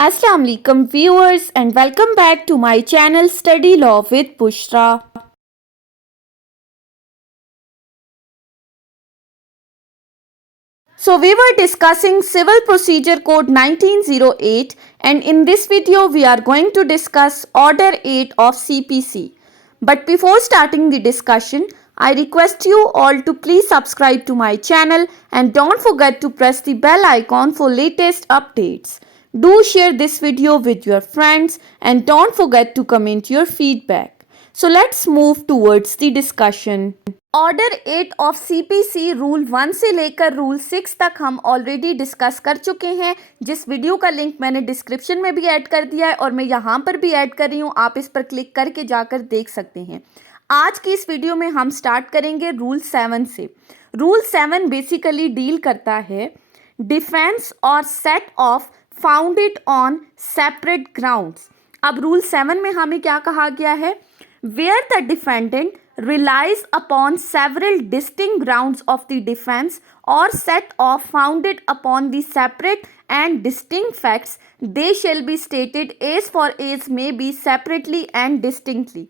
Assalamu alaikum viewers and welcome back to my channel Study Law with Bushra. So we were discussing Civil Procedure Code 1908 and in this video we are going to discuss Order 8 of CPC. But before starting the discussion, I request you all to please subscribe to my channel and don't forget to press the bell icon for latest updates. Do share this video with your friends and don't forget to comment your feedback. So let's move towards the discussion. Order 8 of CPC rule 1 से लेकर rule 6 तक हम already discuss कर चुके हैं, जिस video का link मैंने डिस्क्रिप्शन में भी ऐड कर दिया है और मैं यहाँ पर भी ऐड कर रही हूँ, आप इस पर क्लिक करके जाकर देख सकते हैं। आज की इस वीडियो में हम स्टार्ट करेंगे रूल 7 से। रूल 7 बेसिकली डील करता है डिफेंस और set of founded on separate grounds. अब रूल 7 में हमें क्या कहा गया है? Where the defendant relies upon several distinct grounds of the defense or set off founded upon the separate and distinct facts, they shall be stated as for as may be separately and distinctly.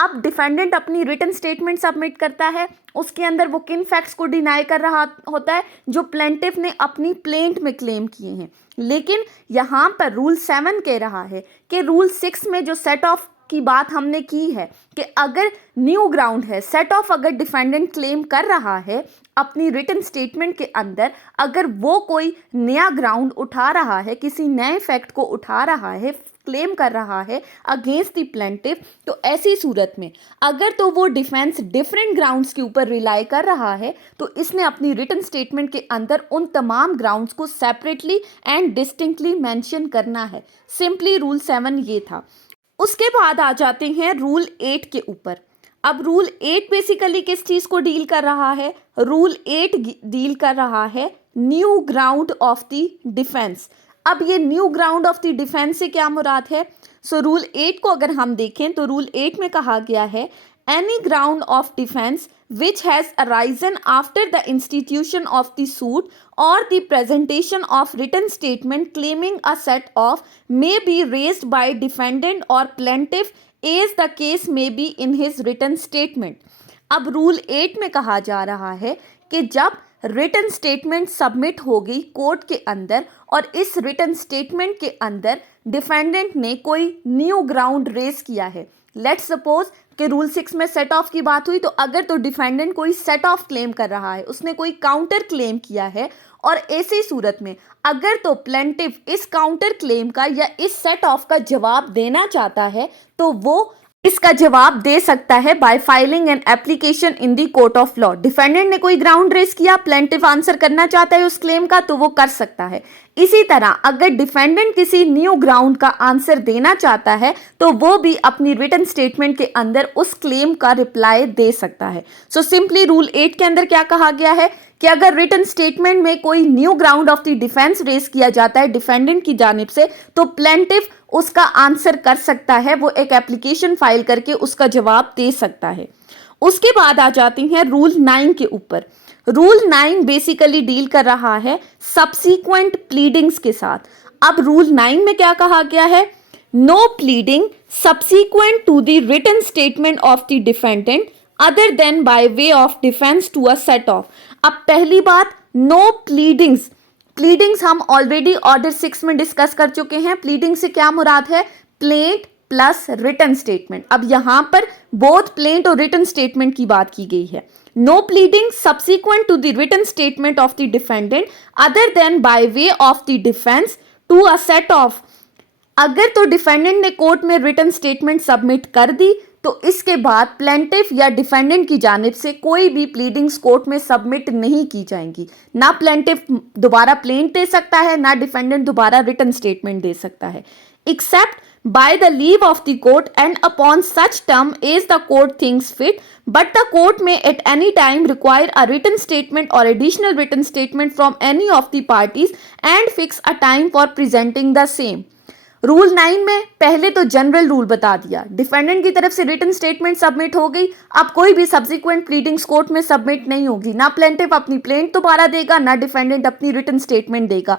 अब defendant अपनी written statement submit करता है, उसके अंदर वो किन facts को deny कर रहा होता है जो प्लेंटिफ ने अपनी प्लेंट में क्लेम किए हैं। लेकिन यहाँ पर रूल 7 कह रहा है कि रूल 6 में जो सेट ऑफ की बात हमने की है कि अगर न्यू ग्राउंड है, सेट ऑफ अगर डिफेंडेंट क्लेम कर रहा है अपनी रिटन स्टेटमेंट के अंदर, अगर वो कोई नया ग्राउंड उठा रहा है, किसी नए फैक्ट को उठा रहा है, क्लेम कर रहा है अगेंस्ट द प्लेंटिफ, तो ऐसी सूरत में अगर तो वो डिफेंस डिफरेंट ग्राउंड्स के ऊपर रिलाई कर रहा है तो इसने अपनी रिटन स्टेटमेंट के अंदर उन तमाम ग्राउंड्स को सेपरेटली एंड डिस्टिंक्टली मेंशन करना है। सिंपली रूल 7 ये था। उसके बाद आ जाते हैं रूल 8 के ऊपर। अब रूल 8 बेसिकली किस चीज़ को डील कर रहा है? रूल 8 डील कर रहा है new ground of the defence. अब ये new ground of the defence से क्या मुराद है? सो रूल 8 को अगर हम देखें तो रूल 8 में कहा गया है any ground of defense which has arisen after the institution of the suit or the presentation of written statement claiming a set off may be raised by defendant or plaintiff as the case may be in his written statement. अब rule 8 में कहा जा रहा है कि जब written statement submit हो गई कोर्ट के अंदर और इस रिटन स्टेटमेंट के अंदर डिफेंडेंट ने कोई न्यू ग्राउंड रेज किया है, लेट्स सपोज कि रूल 6 में सेट ऑफ की बात हुई, तो अगर तो डिफेंडेंट कोई सेट ऑफ क्लेम कर रहा है, उसने कोई काउंटर क्लेम किया है और ऐसी सूरत में अगर तो प्लेंटिफ इस काउंटर क्लेम का या इस सेट ऑफ का जवाब देना चाहता है तो वो इसका जवाब दे सकता है bye filing an application in the court of law. Defendant ने कोई ग्राउंड रेज किया, प्लेंटिफ आंसर करना चाहता है उस क्लेम का, तो वो कर सकता है। इसी तरह अगर डिफेंडेंट किसी न्यू ग्राउंड का आंसर देना चाहता है तो वो भी अपनी रिटन स्टेटमेंट के अंदर उस क्लेम का रिप्लाई दे सकता है। सो सिंपली रूल 8 के अंदर क्या कहा गया है कि अगर रिटन स्टेटमेंट में कोई new ground of the defence raise किया जाता है डिफेंडेंट की जानिब से, तो प्लेंटिफ उसका आंसर कर सकता है, वो एक एप्लीकेशन फाइल करके उसका जवाब दे सकता है। उसके बाद आ जाती हैं रूल 9 के ऊपर। रूल 9 बेसिकली डील कर रहा है सब्सीक्वेंट प्लीडिंग्स के साथ। अब रूल 9 में क्या कहा गया है? No pleading subsequent to the written statement of the defendant other than by way of defence to a set off. अब पहली बात, नो प्लीडिंग्स। प्लीडिंग्स हम ऑलरेडी ऑर्डर 6 में डिस्कस कर चुके हैं। प्लीडिंग से क्या मुराद है? Plaint plus written statement. अब यहां पर बोथ प्लेंट और रिटन स्टेटमेंट की बात की गई है। No pleading subsequent to the written statement of the defendant other than by way of the defence to a set off. अगर तो डिफेंडेंट ने कोर्ट में रिटन स्टेटमेंट सबमिट कर दी तो इसके बाद प्लेंटिफ या डिफेंडेंट की जानिब से कोई भी प्लीडिंग्स कोर्ट में सबमिट नहीं की जाएंगी। ना प्लेंटिफ दोबारा प्लेंट दे सकता है, ना डिफेंडेंट दोबारा रिटन स्टेटमेंट दे सकता है, accept by the leave of the court and upon such term as the court thinks fit, but the court may at any time require a written statement or additional written statement from any of the parties and fix a time for presenting the same. Rule 9 में पहले तो general rule बता दिया, defendant की तरफ से written statement submit हो गई, अब कोई भी सब्सिक्वेंट प्लीडिंग्स कोर्ट में सबमिट नहीं होगी। ना प्लेंटिफ अपनी प्लेंट दोबारा देगा, ना डिफेंडेंट अपनी रिटन स्टेटमेंट देगा।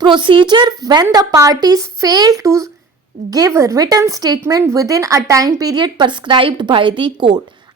procedure when the parties fail to give written statement within a time period prescribed by the court۔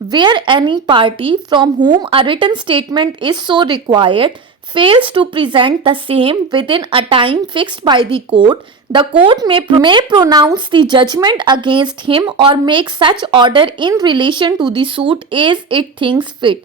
where any party from whom a written statement is so required fails to present the same within a time fixed by the court may pronounce the judgment against him or make such order in relation to the suit as it thinks fit۔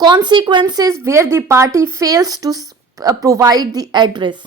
consequences where the party fails to provide the address۔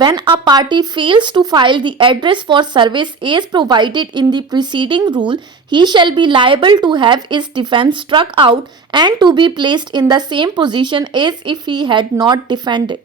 when a party fails to file the address for service as provided in the preceding rule, he shall be liable to have his defense struck out and to be placed in the same position as if he had not defended۔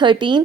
13